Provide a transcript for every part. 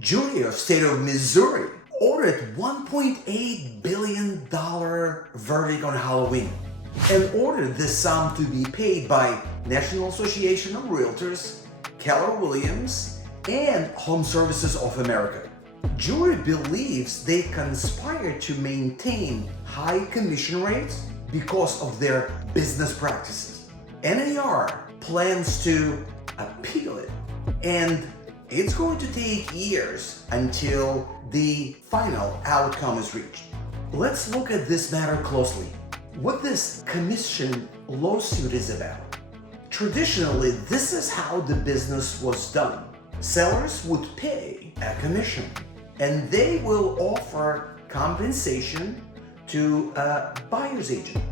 Jury of state of Missouri ordered $1.8 billion verdict on Halloween and ordered this sum to be paid by National Association of Realtors, Keller Williams, and Home Services of America. Jury believes they conspired to maintain high commission rates because of their business practices. NAR plans to appeal it, and it's going to take years until the final outcome is reached. Let's look at this matter closely. What this commission lawsuit is about. Traditionally, this is how the business was done. Sellers would pay a commission, and they will offer compensation to a buyer's agent.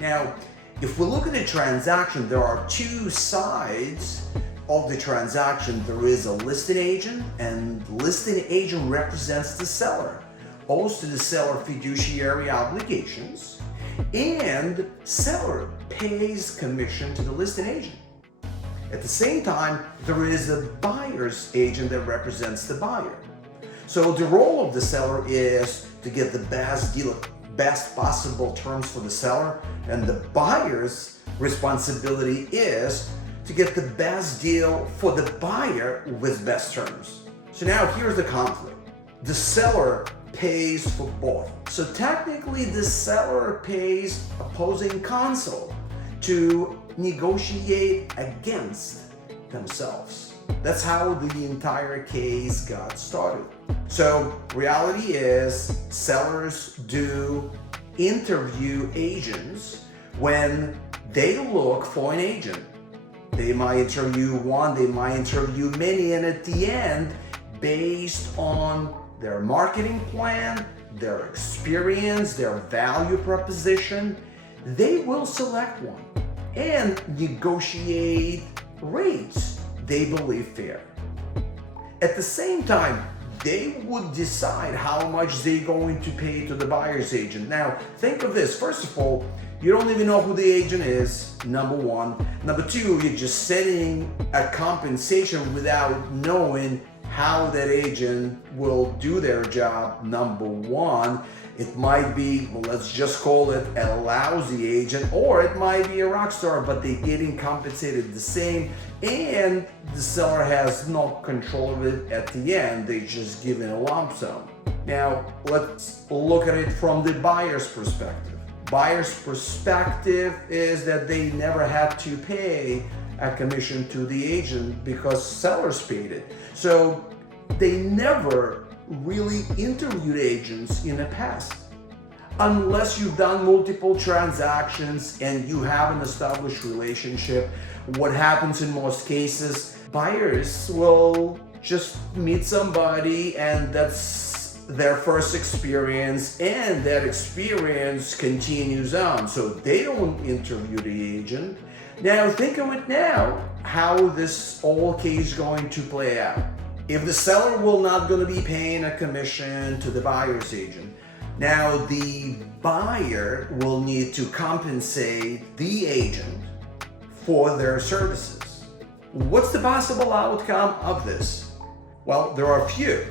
Now, if we look at the transaction, there are two sides of the transaction. There is a listing agent, and listing agent represents the seller, owes to the seller fiduciary obligations, and seller pays commission to the listing agent. At the same time, there is a buyer's agent that represents the buyer. So the role of the seller is to get the best deal, best possible terms for the seller, and the buyer's responsibility is to get the best deal for the buyer with best terms. So now here's the conflict. The seller pays for both. So technically the seller pays opposing counsel to negotiate against themselves. That's how the entire case got started. So reality is sellers do interview agents when they look for an agent. They might interview one, they might interview many, and at the end, based on their marketing plan, their experience, their value proposition, they will select one and negotiate rates they believe fair. At the same time, they would decide how much they're going to pay to the buyer's agent. Now, think of this. First of all, you don't even know who the agent is, number one. Number two, you're just setting a compensation without knowing how that agent will do their job, number one. It might be, well, let's just call it a lousy agent, or it might be a rock star, but they're getting compensated the same, and the seller has no control of it at the end. They just give it a lump sum. Now, let's look at it from the buyer's perspective. Buyer's perspective is that they never had to pay a commission to the agent because sellers paid it. So they never really interviewed agents in the past. Unless you've done multiple transactions and you have an established relationship, what happens in most cases, buyers will just meet somebody and that's their first experience, and that experience continues on. So they don't interview the agent. Now think of it now, how this whole case is going to play out. If the seller will not going to be paying a commission to the buyer's agent, now the buyer will need to compensate the agent for their services. What's the possible outcome of this? Well, there are a few.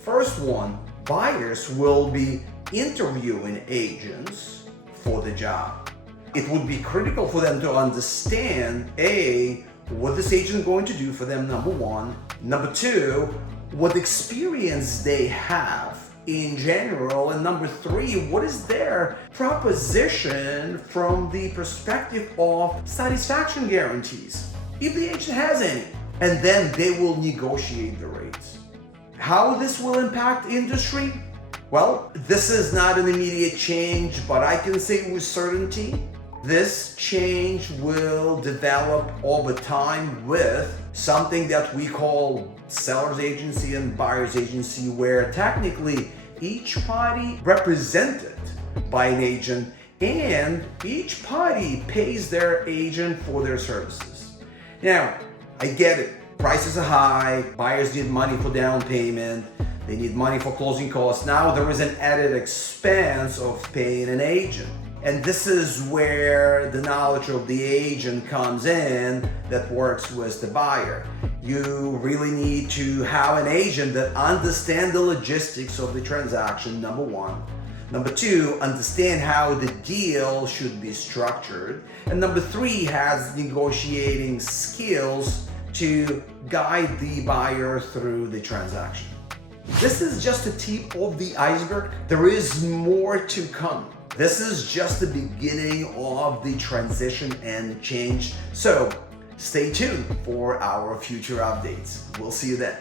First one, buyers will be interviewing agents for the job. It would be critical for them to understand, A, what this agent is going to do for them, number one. Number two, what experience they have in general. And number three, what is their proposition from the perspective of satisfaction guarantees, if the agent has any. And then they will negotiate the rates. How this will impact industry? Well, this is not an immediate change, but I can say with certainty, this change will develop over time with something that we call seller's agency and buyer's agency, where technically each party represented by an agent and each party pays their agent for their services. Now, I get it. Prices are high, buyers need money for down payment, they need money for closing costs. Now there is an added expense of paying an agent. And this is where the knowledge of the agent comes in that works with the buyer. You really need to have an agent that understands the logistics of the transaction, number one. Number two, understand how the deal should be structured. And number three, has negotiating skills to guide the buyer through the transaction. This is just a tip of the iceberg. There is more to come. This is just the beginning of the transition and change. So stay tuned for our future updates. We'll see you then.